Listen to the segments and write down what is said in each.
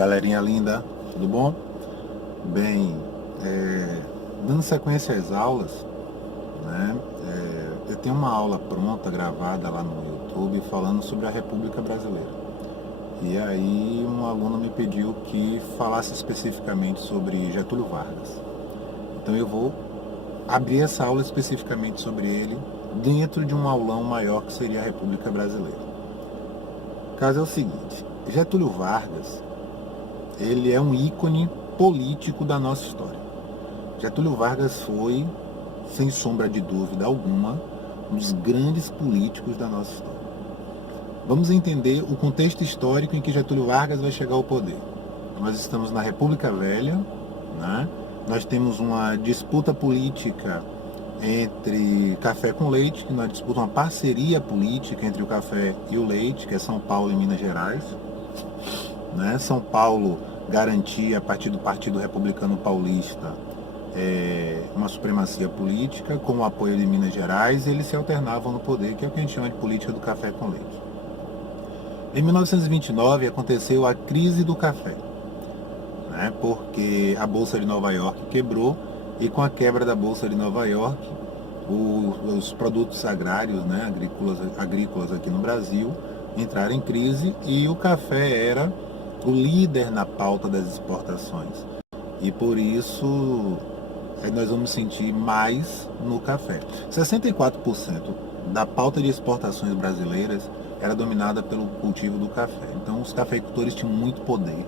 Galerinha linda, tudo bom? Bem, dando sequência às aulas, né? Eu tenho uma aula pronta, gravada lá no YouTube, falando sobre a República Brasileira. E aí um aluno me pediu que falasse especificamente sobre Getúlio Vargas. Então eu vou abrir essa aula especificamente sobre ele dentro de um aulão maior que seria a República Brasileira. O caso é o seguinte, Getúlio Vargas, ele é um ícone político da nossa história. Getúlio Vargas foi, sem sombra de dúvida alguma, um dos grandes políticos da nossa história. Vamos entender o contexto histórico em que Getúlio Vargas vai chegar ao poder. Nós estamos na República Velha, né? Nós temos uma disputa política entre café com leite, que nós disputamos uma parceria política entre o café e o leite, que é São Paulo e Minas Gerais. Né? São Paulo garantia, a partir do Partido Republicano Paulista, uma supremacia política, com o apoio de Minas Gerais, eles se alternavam no poder, que é o que a gente chama de política do café com leite. Em 1929 aconteceu a crise do café, né? Porque a Bolsa de Nova York quebrou, e com a quebra da Bolsa de Nova York, os produtos agrários, né, agrícolas aqui no Brasil, entraram em crise, e o café era o líder na pauta das exportações. E por isso nós vamos sentir mais no café. 64% da pauta de exportações brasileiras era dominada pelo cultivo do café. Então os cafeicultores tinham muito poder,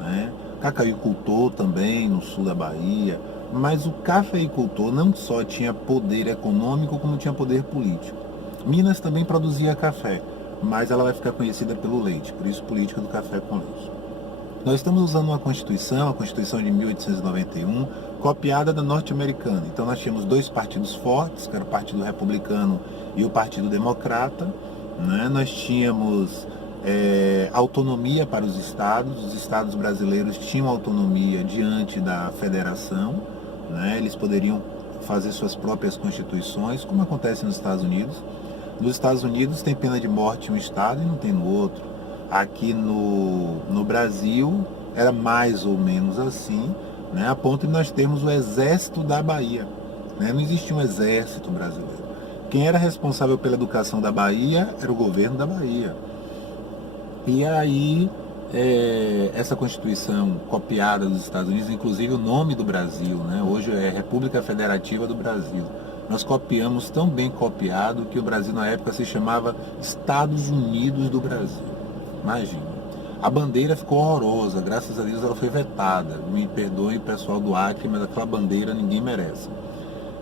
né? Cacauicultor também no sul da Bahia, mas o cafeicultor não só tinha poder econômico, como tinha poder político. Minas também produzia café, mas ela vai ficar conhecida pelo leite, por isso política do café com leite. Nós estamos usando uma Constituição, a Constituição de 1891, copiada da norte-americana. Então nós tínhamos dois partidos fortes, que era o Partido Republicano e o Partido Democrata, né? Nós tínhamos autonomia para os estados brasileiros tinham autonomia diante da federação, né? Eles poderiam fazer suas próprias constituições, como acontece nos Estados Unidos. Nos Estados Unidos tem pena de morte em um estado e não tem no outro. Aqui no Brasil era mais ou menos assim, né? A ponto de nós termos o Exército da Bahia, né? Não existia um exército brasileiro. Quem era responsável pela educação da Bahia era o governo da Bahia. E aí, essa Constituição copiada dos Estados Unidos, inclusive o nome do Brasil, né? Hoje é República Federativa do Brasil. Nós copiamos tão bem copiado que o Brasil na época se chamava Estados Unidos do Brasil. Imagina. A bandeira ficou horrorosa, graças a Deus ela foi vetada. Me perdoe o pessoal do Acre, mas aquela bandeira ninguém merece.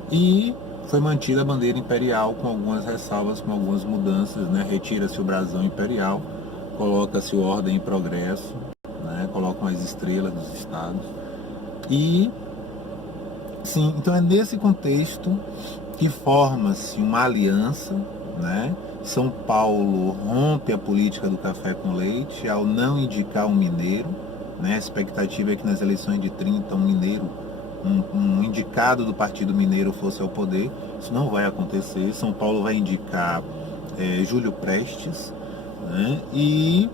E foi mantida a bandeira imperial com algumas ressalvas, com algumas mudanças, né? Retira-se o brasão imperial, coloca-se o ordem e progresso, né? Colocam as estrelas dos estados. E, sim, então é nesse contexto que forma-se uma aliança, né? São Paulo rompe a política do café com leite ao não indicar um mineiro, né? A expectativa é que nas eleições de 30 um mineiro, um indicado do Partido Mineiro fosse ao poder. Isso não vai acontecer. São Paulo vai indicar Júlio Prestes, né? E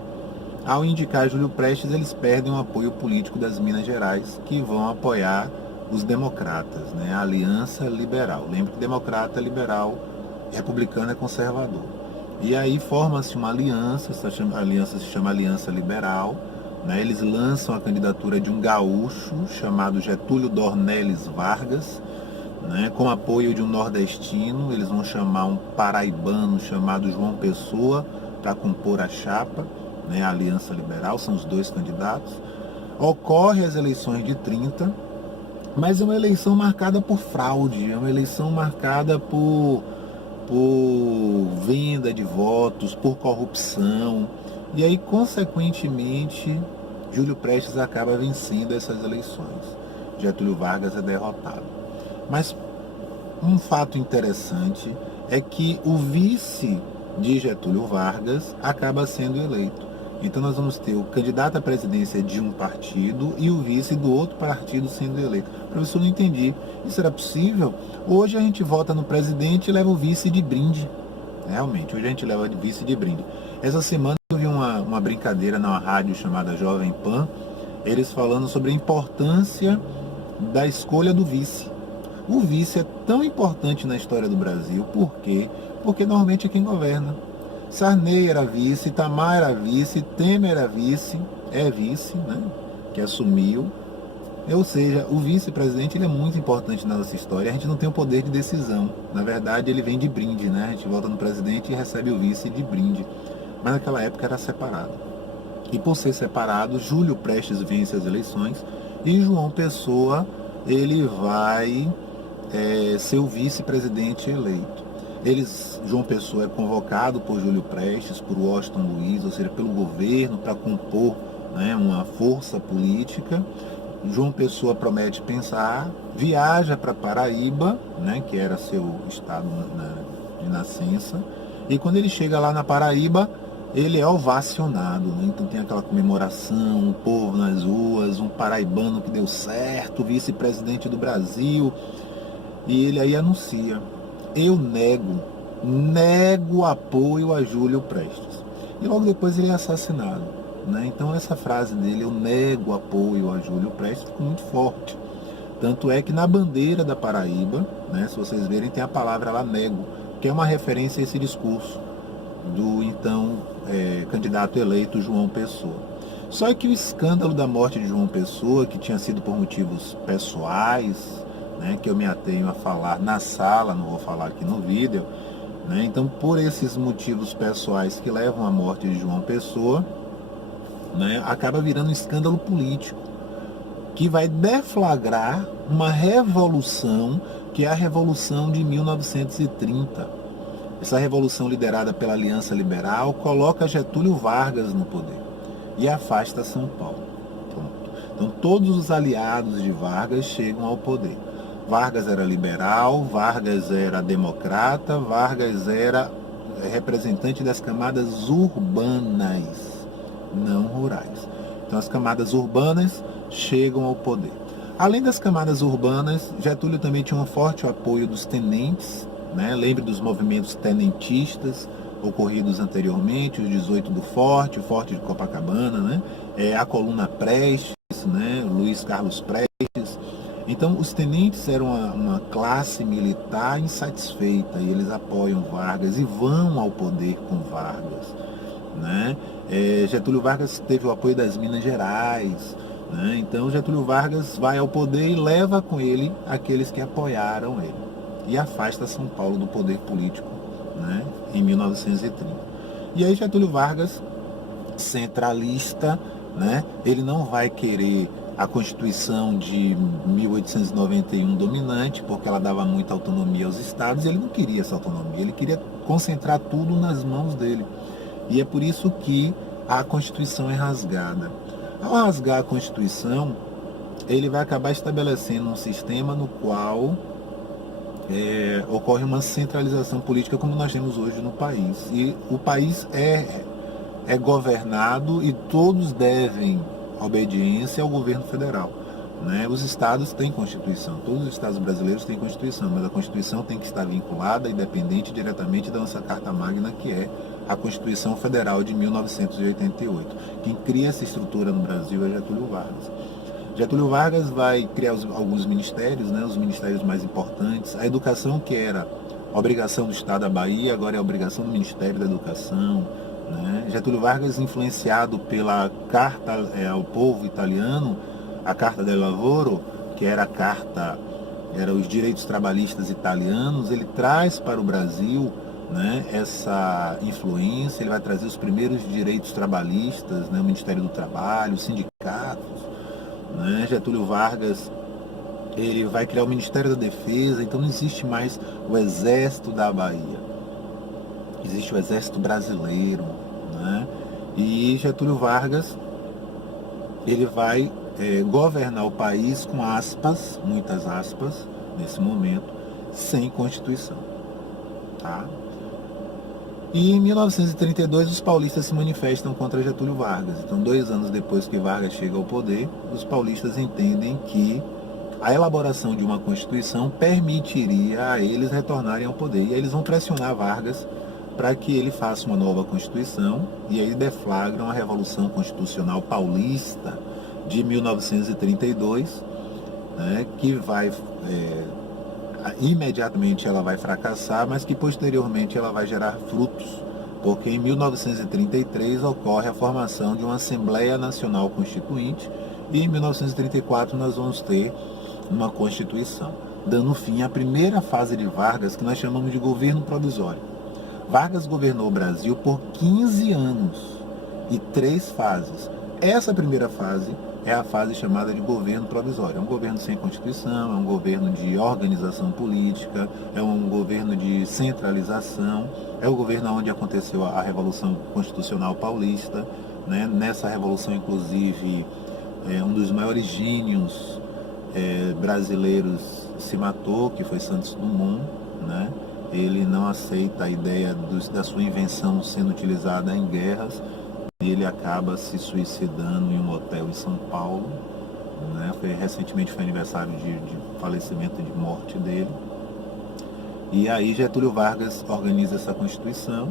ao indicar Júlio Prestes, eles perdem o apoio político das Minas Gerais, que vão apoiar os democratas, né? A Aliança Liberal. Lembra que democrata é liberal, republicano é conservador. E aí forma-se uma aliança, essa aliança se chama Aliança Liberal, né? Eles lançam a candidatura de um gaúcho chamado Getúlio Dornelles Vargas, né? Com apoio de um nordestino. Eles vão chamar um paraibano chamado João Pessoa para compor a chapa, né? A Aliança Liberal, são os dois candidatos. Ocorre as eleições de 30, mas é uma eleição marcada por fraude, é uma eleição marcada por venda de votos, por corrupção. E aí, consequentemente, Júlio Prestes acaba vencendo essas eleições. Getúlio Vargas é derrotado. Mas um fato interessante é que o vice de Getúlio Vargas acaba sendo eleito. Então nós vamos ter o candidato à presidência de um partido e o vice do outro partido sendo eleito. Professor, não entendi. Isso era possível? Hoje a gente vota no presidente e leva o vice de brinde. Realmente, hoje a gente leva o vice de brinde. Essa semana eu vi uma brincadeira na rádio chamada Jovem Pan, eles falando sobre a importância da escolha do vice. O vice é tão importante na história do Brasil, por quê? Porque normalmente é quem governa. Sarney era vice, Itamar era vice, Temer era vice, é vice, né? Que assumiu. Ou seja, o vice-presidente ele é muito importante na nossa história. A gente não tem o poder de decisão. Na verdade, ele vem de brinde, né? A gente volta no presidente e recebe o vice de brinde. Mas naquela época era separado. E por ser separado, Júlio Prestes vence as eleições e João Pessoa ele vai ser o vice-presidente eleito. João Pessoa é convocado por Júlio Prestes, por Washington Luiz, ou seja, pelo governo, para compor, né, uma força política. João Pessoa promete pensar, viaja para Paraíba, né, que era seu estado de nascença, e quando ele chega lá na Paraíba, ele é ovacionado, né? Então tem aquela comemoração, o povo nas ruas, um paraibano que deu certo, vice-presidente do Brasil, e ele aí anuncia: eu nego apoio a Júlio Prestes. E logo depois ele é assassinado, né? Então essa frase dele, eu nego apoio a Júlio Prestes, ficou muito forte. Tanto é que na bandeira da Paraíba, né, se vocês verem, tem a palavra lá, nego, que é uma referência a esse discurso do então candidato eleito João Pessoa. Só que o escândalo da morte de João Pessoa, que tinha sido por motivos pessoais, né, que eu me atenho a falar na sala, não vou falar aqui no vídeo, né, então por esses motivos pessoais que levam à morte de João Pessoa, né, acaba virando um escândalo político, que vai deflagrar uma revolução, que é a Revolução de 1930. Essa revolução liderada pela Aliança Liberal coloca Getúlio Vargas no poder e afasta São Paulo. Pronto. Então todos os aliados de Vargas chegam ao poder. Vargas era liberal, Vargas era democrata, Vargas era representante das camadas urbanas, não rurais. Então as camadas urbanas chegam ao poder. Além das camadas urbanas, Getúlio também tinha um forte apoio dos tenentes, né? Lembre dos movimentos tenentistas ocorridos anteriormente, os 18 do Forte, o Forte de Copacabana, né? A Coluna Prestes, né? Luiz Carlos Prestes. Então os tenentes eram uma classe militar insatisfeita e eles apoiam Vargas e vão ao poder com Vargas, né? Getúlio Vargas teve o apoio das Minas Gerais, né? Então Getúlio Vargas vai ao poder e leva com ele aqueles que apoiaram ele e afasta São Paulo do poder político, né, em 1930. E aí Getúlio Vargas, centralista, né, ele não vai querer a Constituição de 1891 dominante, porque ela dava muita autonomia aos estados, e ele não queria essa autonomia, ele queria concentrar tudo nas mãos dele. E é por isso que a Constituição é rasgada. Ao rasgar a Constituição, ele vai acabar estabelecendo um sistema no qual ocorre uma centralização política como nós temos hoje no país. E o país é governado e todos devem obediência ao governo federal, né? Os estados têm Constituição, todos os estados brasileiros têm Constituição, mas a Constituição tem que estar vinculada e dependente diretamente da nossa Carta Magna, que é a Constituição Federal de 1988. Quem cria essa estrutura no Brasil é Getúlio Vargas. Getúlio Vargas vai criar alguns ministérios, né, os ministérios mais importantes. A educação, que era obrigação do Estado da Bahia, agora é obrigação do Ministério da Educação, né? Getúlio Vargas, influenciado pela Carta ao Povo Italiano, a Carta del Lavoro, que era os direitos trabalhistas italianos, ele traz para o Brasil, né, essa influência. Ele vai trazer os primeiros direitos trabalhistas, né, o Ministério do Trabalho, os sindicatos, né? Getúlio Vargas, ele vai criar o Ministério da Defesa. Então não existe mais o Exército da Bahia, existe o Exército Brasileiro, né? E Getúlio Vargas, ele vai governar o país com aspas, muitas aspas, nesse momento, sem Constituição, tá? E em 1932 os paulistas se manifestam contra Getúlio Vargas. Então 2 anos depois que Vargas chega ao poder, os paulistas entendem que a elaboração de uma Constituição permitiria a eles retornarem ao poder. E aí eles vão pressionar Vargas para que ele faça uma nova Constituição, e aí deflagram a Revolução Constitucional Paulista de 1932, né, que vai imediatamente ela vai fracassar, mas que posteriormente ela vai gerar frutos, porque em 1933 ocorre a formação de uma Assembleia Nacional Constituinte e em 1934 nós vamos ter uma Constituição, dando fim à primeira fase de Vargas, que nós chamamos de governo provisório. Vargas governou o Brasil por 15 anos e 3 fases. Essa primeira fase é a fase chamada de governo provisório. É um governo sem Constituição, é um governo de organização política, é um governo de centralização, é o governo onde aconteceu a Revolução Constitucional Paulista, né? Nessa revolução, inclusive, um dos maiores gênios brasileiros se matou, que foi Santos Dumont, né? Ele não aceita a ideia da sua invenção sendo utilizada em guerras. Ele acaba se suicidando em um hotel em São Paulo, né? Recentemente foi aniversário de falecimento, de morte dele. E aí Getúlio Vargas organiza essa Constituição,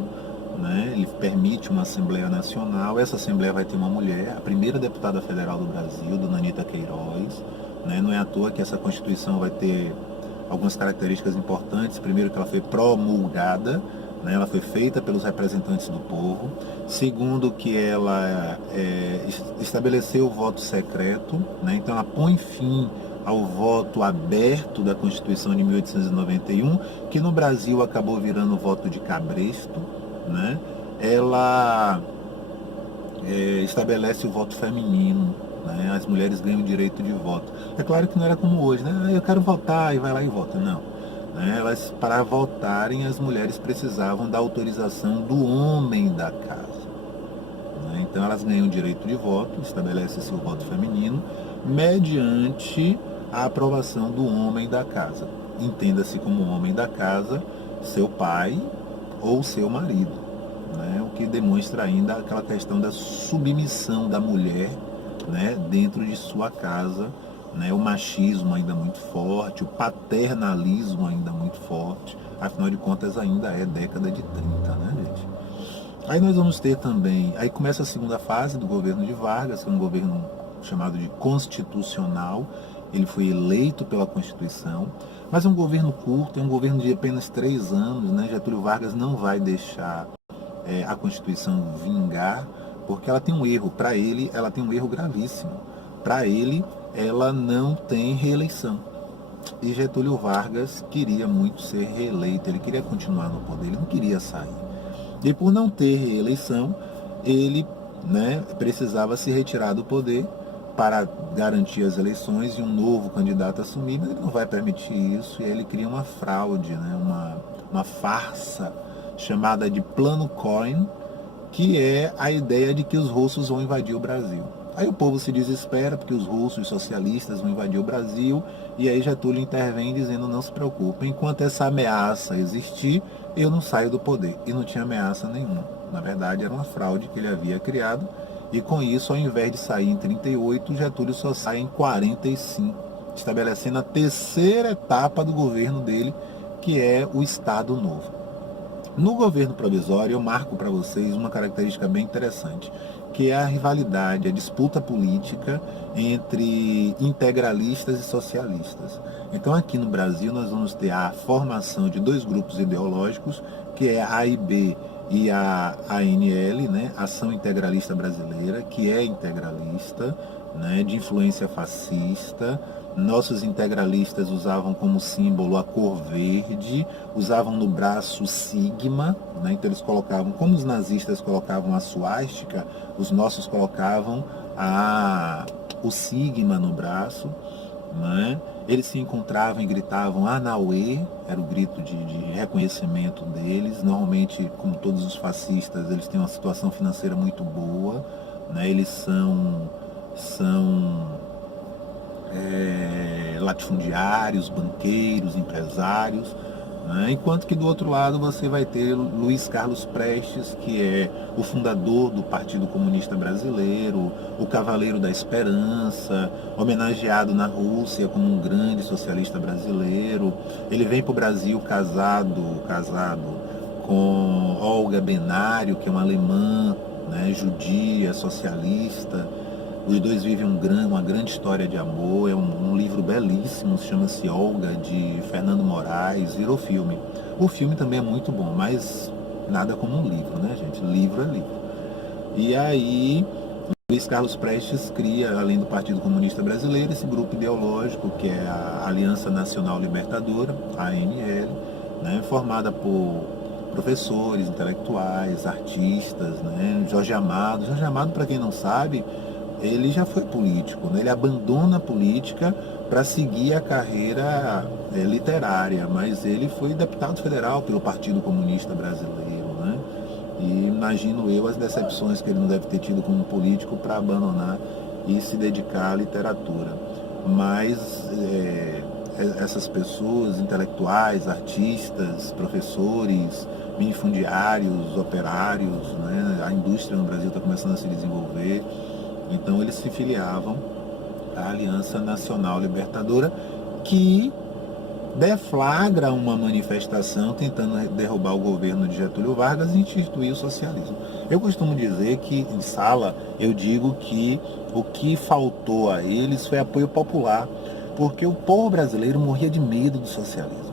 né? Ele permite uma Assembleia Nacional. Essa Assembleia vai ter uma mulher, a primeira deputada federal do Brasil, Dona Anita Queiroz, né? Não é à toa que essa Constituição vai ter algumas características importantes. Primeiro, que ela foi promulgada, né? Ela foi feita pelos representantes do povo. Segundo, que ela estabeleceu o voto secreto, né? Então ela põe fim ao voto aberto da Constituição de 1891, que no Brasil acabou virando o voto de cabresto, né? Ela estabelece o voto feminino, né? As mulheres ganham direito de voto. É claro que não era como hoje, né? Eu quero votar e vai lá e vota. Não. Elas, para votarem, as mulheres precisavam da autorização do homem da casa. Então elas ganham direito de voto, estabelece-se o voto feminino, mediante a aprovação do homem da casa. Entenda-se como homem da casa seu pai ou seu marido, né? O que demonstra ainda aquela questão da submissão da mulher, né, dentro de sua casa, né? O machismo ainda muito forte, o paternalismo ainda muito forte, afinal de contas ainda é década de 30, né, gente? Aí nós vamos ter também, aí começa a segunda fase do governo de Vargas, que é um governo chamado de constitucional. Ele foi eleito pela Constituição, mas é um governo curto, é um governo de apenas 3 anos, né? Getúlio Vargas não vai deixar a Constituição vingar, porque ela tem um erro. Para ele, ela tem um erro gravíssimo. Para ele, ela não tem reeleição. E Getúlio Vargas queria muito ser reeleito, ele queria continuar no poder, ele não queria sair. E por não ter reeleição, ele, né, precisava se retirar do poder para garantir as eleições e um novo candidato assumir, mas ele não vai permitir isso, e aí ele cria uma fraude, né, uma farsa chamada de Plano Cohen, que é a ideia de que os russos vão invadir o Brasil. Aí o povo se desespera porque os russos, os socialistas vão invadir o Brasil, e aí Getúlio intervém dizendo: não se preocupe, enquanto essa ameaça existir, eu não saio do poder. E não tinha ameaça nenhuma. Na verdade, era uma fraude que ele havia criado, e com isso, ao invés de sair em 38, Getúlio só sai em 45, estabelecendo a terceira etapa do governo dele, que é o Estado Novo. No governo provisório, eu marco para vocês uma característica bem interessante, que é a rivalidade, a disputa política entre integralistas e socialistas. Então, aqui no Brasil, nós vamos ter a formação de 2 grupos ideológicos, que é a AIB e a ANL, né? Ação Integralista Brasileira, que é integralista, né? De influência fascista. Nossos integralistas usavam como símbolo a cor verde, usavam no braço o sigma, né? Então eles colocavam, como os nazistas colocavam a suástica, os nossos colocavam o sigma no braço, né? Eles se encontravam e gritavam Anauê, era o grito de reconhecimento deles. Normalmente, como todos os fascistas, eles têm uma situação financeira muito boa, né? Eles são latifundiários, banqueiros, empresários, né? Enquanto que do outro lado você vai ter Luiz Carlos Prestes, que é o fundador do Partido Comunista Brasileiro, o Cavaleiro da Esperança, homenageado na Rússia como um grande socialista brasileiro. Ele vem para o Brasil casado com Olga Benário, que é uma alemã, né, judia, socialista. Os dois vivem uma grande história de amor. É um livro belíssimo, chama-se Olga, de Fernando Moraes, virou filme. O filme também é muito bom, mas nada como um livro, né, gente? Livro é livro. E aí, Luiz Carlos Prestes cria, além do Partido Comunista Brasileiro, esse grupo ideológico que é a Aliança Nacional Libertadora, ANL, né, formada por professores, intelectuais, artistas, né, Jorge Amado. Jorge Amado, para quem não sabe, ele já foi político, né? Ele abandona a política para seguir a carreira literária, mas ele foi deputado federal pelo Partido Comunista Brasileiro, né? E imagino eu as decepções que ele não deve ter tido como político para abandonar e se dedicar à literatura. Mas essas pessoas, intelectuais, artistas, professores, minifundiários, operários, né? A indústria no Brasil está começando a se desenvolver. Então eles se filiavam à Aliança Nacional Libertadora, que deflagra uma manifestação tentando derrubar o governo de Getúlio Vargas e instituir o socialismo. Eu costumo dizer que, em sala, eu digo que o que faltou a eles foi apoio popular, porque o povo brasileiro morria de medo do socialismo.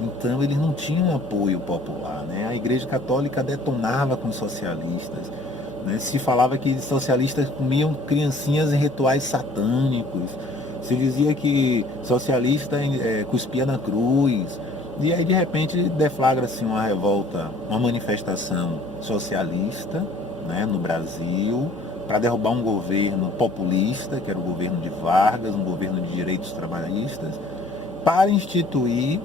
Então eles não tinham apoio popular, né? A Igreja Católica detonava com os socialistas, né? Se falava que socialistas comiam criancinhas em rituais satânicos. Se dizia que socialista cuspia na cruz. E aí, de repente, deflagra-se uma revolta, uma manifestação socialista, né, no Brasil, para derrubar um governo populista, que era o governo de Vargas, um governo de direitos trabalhistas, para instituir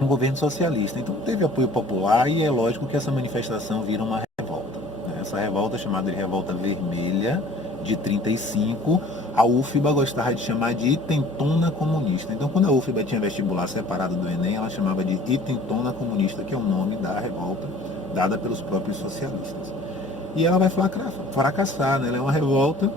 um governo socialista. Então teve apoio popular e é lógico que essa manifestação vira uma revolta. Essa revolta, chamada de Revolta Vermelha, de 35, a UFBA gostava de chamar de Intentona Comunista. Então, quando a UFBA tinha vestibular separado do Enem, ela chamava de Intentona Comunista, que é o nome da revolta dada pelos próprios socialistas. E ela vai fracassar, né? Ela é uma revolta,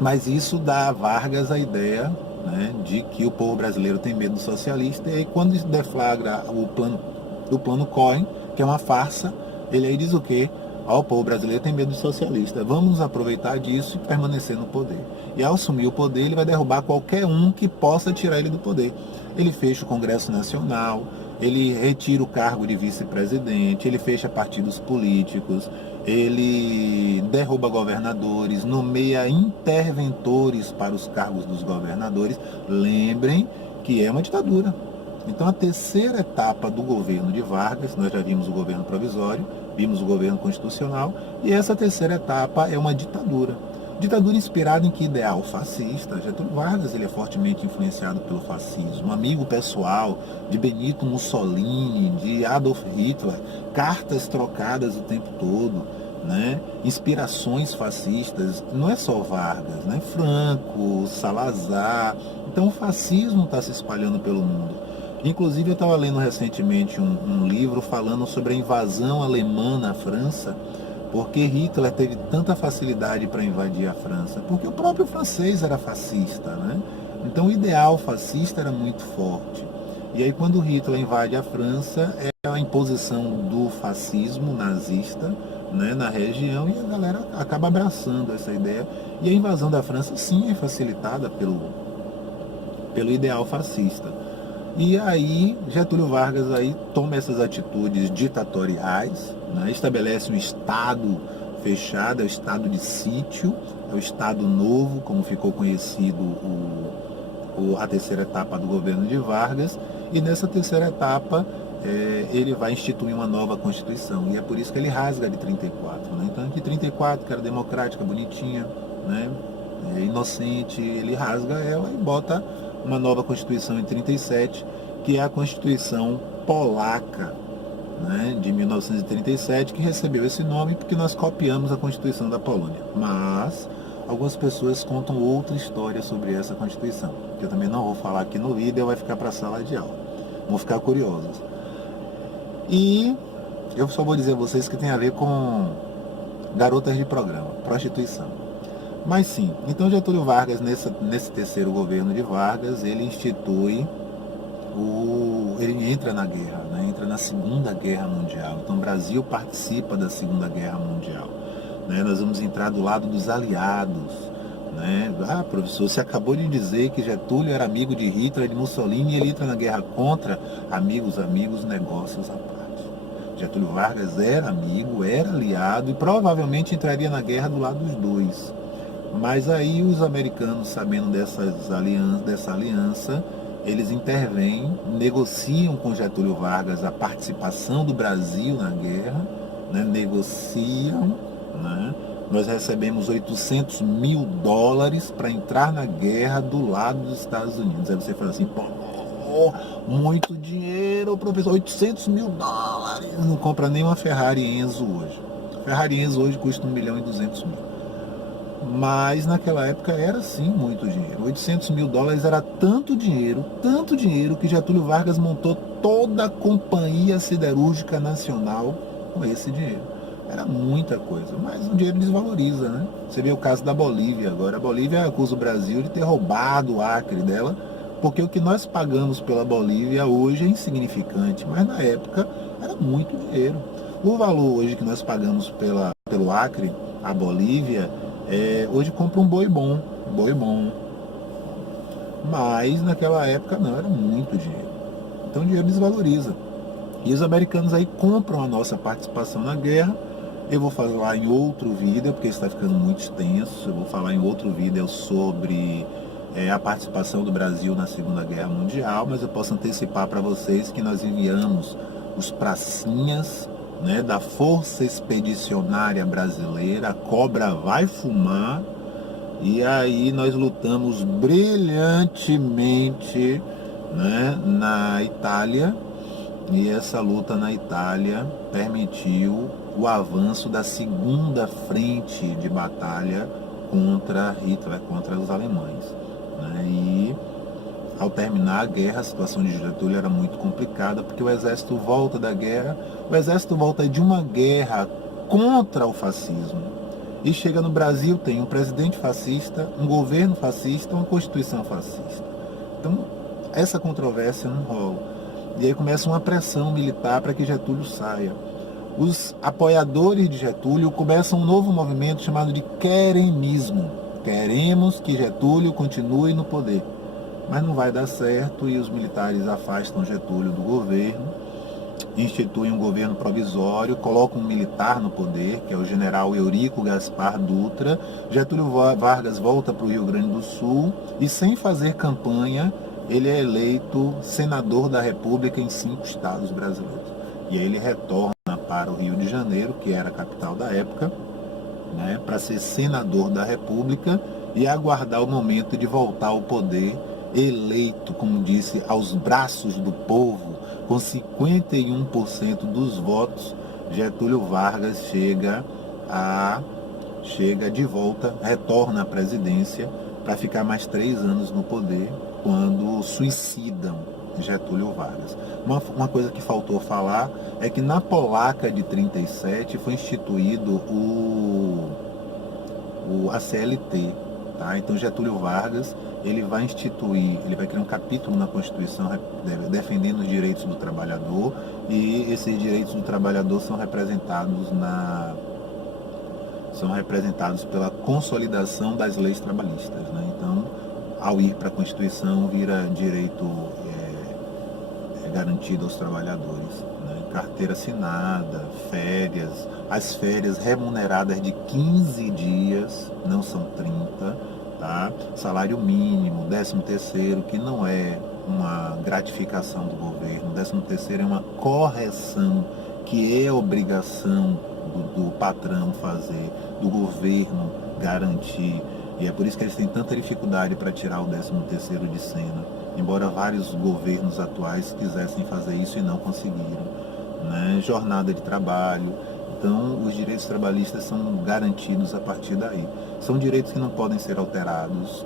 mas isso dá a Vargas a ideia, né, de que o povo brasileiro tem medo do socialista, e aí quando isso deflagra o plano Cohen, que é uma farsa, ele aí diz o quê? O povo brasileiro tem medo do socialista, vamos nos aproveitar disso e permanecer no poder. E ao assumir o poder, ele vai derrubar qualquer um que possa tirar ele do poder. Ele fecha o Congresso Nacional, ele retira o cargo de vice-presidente, ele fecha partidos políticos, ele derruba governadores, nomeia interventores para os cargos dos governadores. Lembrem que é uma ditadura. Então, a terceira etapa do governo de Vargas, nós já vimos o governo provisório, vimos o governo constitucional, e essa terceira etapa é uma ditadura. Ditadura inspirada em que ideal? Fascista. Getúlio Vargas ele é fortemente influenciado pelo fascismo. Amigo pessoal de Benito Mussolini, de Adolf Hitler, cartas trocadas o tempo todo, né? Inspirações fascistas. Não é só Vargas, né? Franco, Salazar. Então o fascismo está se espalhando pelo mundo. Inclusive eu estava lendo recentemente um livro falando sobre a invasão alemã na França. Por que Hitler teve tanta facilidade para invadir a França? Porque o próprio francês era fascista, né? Então o ideal fascista era muito forte. E aí quando Hitler invade a França, é a imposição do fascismo nazista, né, na região, e a galera acaba abraçando essa ideia. E a invasão da França sim é facilitada pelo ideal fascista. E aí Getúlio Vargas aí toma essas atitudes ditatoriais, né, estabelece um Estado fechado, é o Estado de sítio, é o Estado Novo, como ficou conhecido a terceira etapa do governo de Vargas, e nessa terceira etapa ele vai instituir uma nova Constituição, e é por isso que ele rasga de 34. Né? Então, de 34, que era democrática, bonitinha, né, inocente, ele rasga ela e bota uma nova Constituição em 37, que é a Constituição Polaca, né, de 1937, que recebeu esse nome porque nós copiamos a Constituição da Polônia. Mas algumas pessoas contam outra história sobre essa Constituição, que eu também não vou falar aqui no vídeo, vai ficar para a sala de aula. Vão ficar curiosos. E eu só vou dizer a vocês que tem a ver com garotas de programa, prostituição. Mas sim, então Getúlio Vargas, nesse terceiro governo de Vargas, ele institui ele entra na guerra, né? Entra na Segunda Guerra Mundial. Então o Brasil participa da Segunda Guerra Mundial. né? Nós vamos entrar do lado dos aliados, né? Ah, professor, você acabou de dizer que Getúlio era amigo de Hitler, de Mussolini, e ele entra na guerra contra amigos, negócios à parte. Getúlio Vargas era amigo, era aliado e provavelmente entraria na guerra do lado dos dois. Mas aí os americanos, sabendo dessa aliança, eles intervêm, negociam com Getúlio Vargas a participação do Brasil na guerra, né? Negociam, né? Nós recebemos 800 mil dólares para entrar na guerra do lado dos Estados Unidos. Aí você fala assim, pô, muito dinheiro, professor, 800 mil dólares. Não compra nem uma Ferrari Enzo hoje. A Ferrari Enzo hoje custa 1.200.000. Mas naquela época era sim muito dinheiro. 800 mil dólares era tanto dinheiro, que Getúlio Vargas montou toda a Companhia Siderúrgica Nacional com esse dinheiro. Era muita coisa, mas o dinheiro desvaloriza, né? Você vê o caso da Bolívia agora. A Bolívia acusa o Brasil de ter roubado o Acre dela, porque o que nós pagamos pela Bolívia hoje é insignificante, mas na época era muito dinheiro. O valor hoje que nós pagamos pelo Acre, a Bolívia, hoje compra um boi bom, mas naquela época não, era muito dinheiro. Então o dinheiro desvaloriza. E os americanos aí compram a nossa participação na guerra. Eu vou falar em outro vídeo, porque está ficando muito extenso. Eu vou falar em outro vídeo sobre a participação do Brasil na Segunda Guerra Mundial, mas eu posso antecipar para vocês que nós enviamos os pracinhas, né, da Força Expedicionária Brasileira, a cobra vai fumar, e aí nós lutamos brilhantemente, né, na Itália, e essa luta na Itália permitiu o avanço da segunda frente de batalha contra Hitler, contra os alemães, né? E ao terminar a guerra, a situação de Getúlio era muito complicada, porque o exército volta da guerra, o exército volta de uma guerra contra o fascismo, e chega no Brasil, tem um presidente fascista, um governo fascista, uma constituição fascista. Então, essa controvérsia não rola. E aí começa uma pressão militar para que Getúlio saia. Os apoiadores de Getúlio começam um novo movimento chamado de queremismo. Queremos que Getúlio continue no poder. Mas não vai dar certo e os militares afastam Getúlio do governo, instituem um governo provisório, colocam um militar no poder, que é o general Eurico Gaspar Dutra. Getúlio Vargas volta para o Rio Grande do Sul e, sem fazer campanha, ele é eleito senador da República em 5 estados brasileiros. E aí ele retorna para o Rio de Janeiro, que era a capital da época, né, para ser senador da República e aguardar o momento de voltar ao poder, eleito, como disse, aos braços do povo, com 51% dos votos. Getúlio Vargas chega de volta, retorna à presidência para ficar mais 3 anos no poder, quando suicidam Getúlio Vargas. Uma coisa que faltou falar é que na Polaca de 37 foi instituído a CLT. Tá? Então Getúlio Vargas ele vai criar um capítulo na Constituição defendendo os direitos do trabalhador, e esses direitos do trabalhador são representados pela consolidação das leis trabalhistas, né? Então, ao ir para a Constituição, vira direito garantido aos trabalhadores, né? Carteira assinada, férias, as férias remuneradas de 15 dias, não são 30, tá? Salário mínimo, 13º, que não é uma gratificação do governo, 13º é uma correção, que é obrigação do patrão fazer, do governo garantir, e é por isso que eles têm tanta dificuldade para tirar o 13º de cena, embora vários governos atuais quisessem fazer isso e não conseguiram, né? Jornada de trabalho. Então, os direitos trabalhistas são garantidos a partir daí. São direitos que não podem ser alterados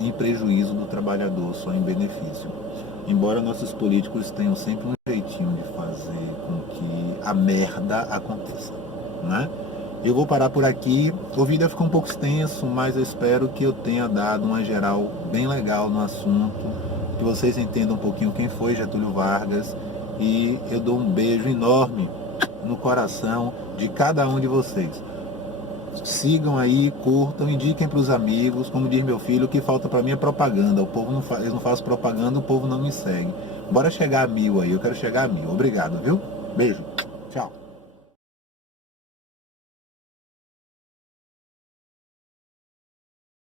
em prejuízo do trabalhador, só em benefício. Embora nossos políticos tenham sempre um jeitinho de fazer com que a merda aconteça, né? Eu vou parar por aqui. O vídeo ficou um pouco extenso, mas eu espero que eu tenha dado uma geral bem legal no assunto, que vocês entendam um pouquinho quem foi Getúlio Vargas, e eu dou um beijo enorme no coração de cada um de vocês. Sigam aí, curtam, indiquem para os amigos. Como diz meu filho, o que falta para mim é propaganda. O povo não faz, eu não faço propaganda, o povo não me segue. Bora chegar a 1000 aí, eu quero chegar a 1000. Obrigado, viu? Beijo. Tchau.